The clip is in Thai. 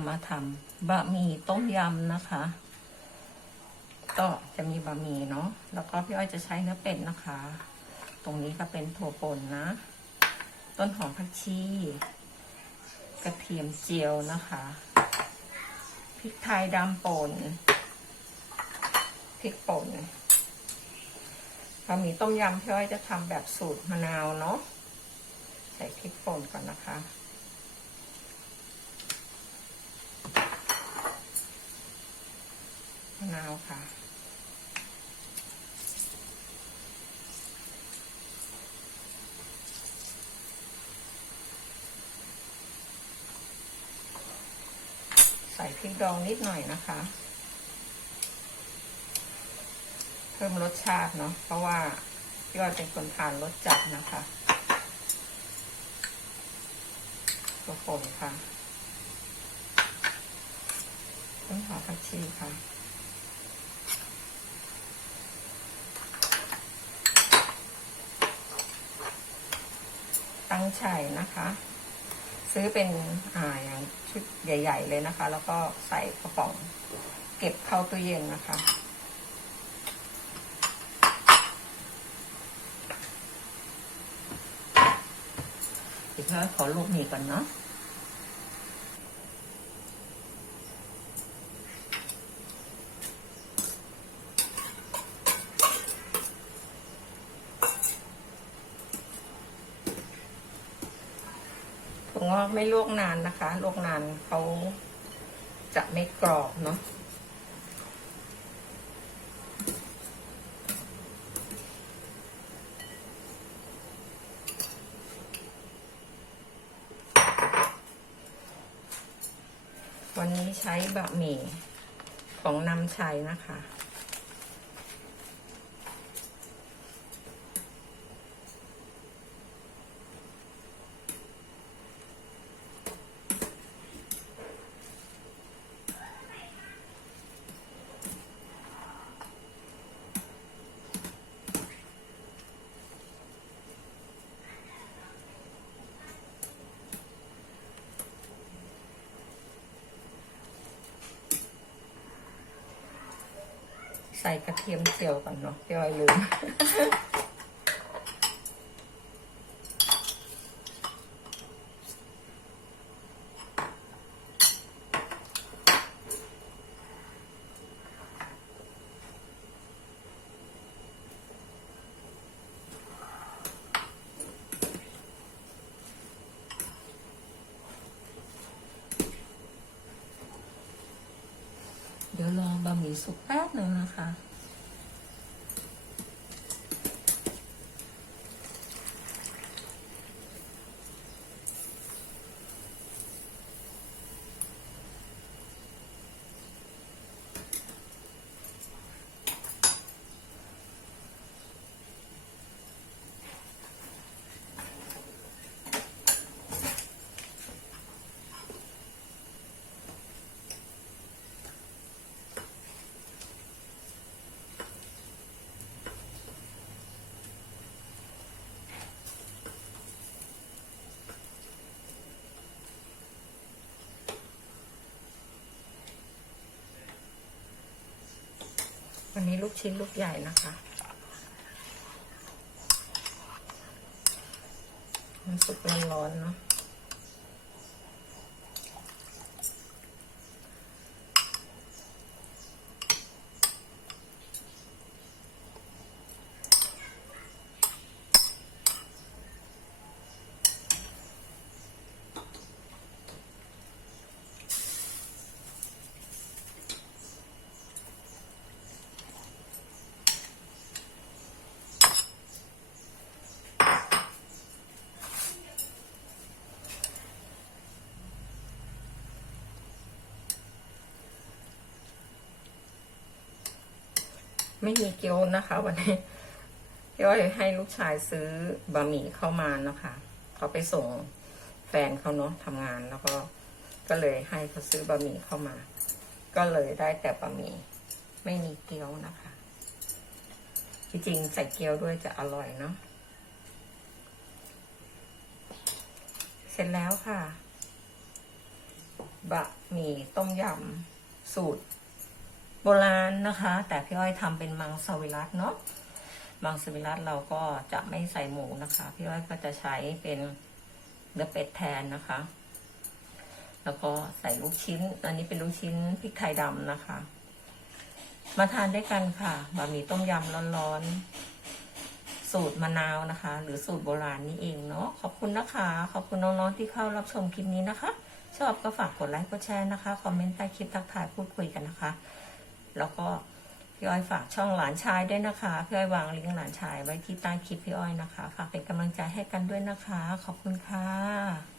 จะมาทำบะหมี่ต้มยำนะคะ ก็จะมีบะหมี่เนาะแล้วก็พี่อ้อยจะใช้เนื้อเป็ดนะคะ ตรงนี้ก็เป็นถั่วป่นนะ ต้นหอมผักชี กระเทียมเจียวนะคะพริกไทยดำป่นพริกป่นบะหมี่ต้มยำพี่อ้อยจะทำแบบสูตรมะนาวเนาะใส่พริกป่นก่อนนะคะ มะนาวค่ะ ใส่พริกดองนิดหน่อยนะคะ เพิ่มรสชาติเนาะเพราะว่าพี่อ้อยเป็นคนทานรสจัดนะคะตัวผงค่ะ ต้นหอมผักชีค่ะ ตั้งชัยนะคะ ซื้อเป็นอ่าอย่างชุดใหญ่ ๆ เลยนะคะ แล้วก็ใส่กระป๋องเก็บเข้าตู้เย็นนะคะเดี๋ยวขอลูกหมี่ก่อนเนาะ ผมว่าไม่ลวกนานนะคะลวกนานเขาจะไม่กรอบเนาะวันนี้ใช้บะหมี่ของนำชัยนะคะ ใส่กระเทียมเจียวก่อนเนาะพี่อ้อยลืม เดี๋ยวรอบะหมี่ สุกแป๊บหนึ่งนะคะ วันนี้ลูกชิ้นลูกใหญ่นะคะ มันสุกร้อนๆเนาะ ไม่มีเกี๊ยวนะคะ วันนี้พี่อ้อยให้ลูกชายซื้อบะหมี่เข้ามานะคะเขาไปส่งแฟนเขาเนาะทำงานแล้วก็ก็เลยให้เขาซื้อบะหมี่เข้ามา ก็เลยได้แต่บะหมี่ไม่มีเกี๊ยวนะคะ จริงๆใส่เกี๊ยวด้วยจะอร่อยเนาะเสร็จแล้วค่ะ บะหมี่ต้มยำสูตร โบราณนะคะ แต่พี่อ้อยทำเป็นมังสวิรัตเนาะมังสวิรัตเราก็จะไม่ใส่หมูนะคะ พี่อ้อยก็จะใช้เป็นเนื้อเป็ดแทนนะคะ แล้วก็ใส่ลูกชิ้น อันนี้เป็นลูกชิ้นพริกไทยดำนะคะ มาทานด้วยกันค่ะบะหมี่ต้มยำร้อนๆ สูตรมะนาวนะคะ หรือสูตรโบราณนี่เองเนาะขอบคุณนะคะ ขอบคุณน้องๆที่เข้ารับชมคลิปนี้นะคะ ชอบก็ฝากกดไลค์กดแชร์นะคะคอมเมนต์ใต้คลิปทักทายพูดคุยกันนะคะ แล้วก็พี่อ้อยฝากช่องหลานชายด้วยนะคะพี่อ้อยวางลิงก์หลานชายไว้ที่ใต้คลิปพี่อ้อยนะคะ ฝากเป็นกำลังใจให้กันด้วยนะคะ ขอบคุณค่ะ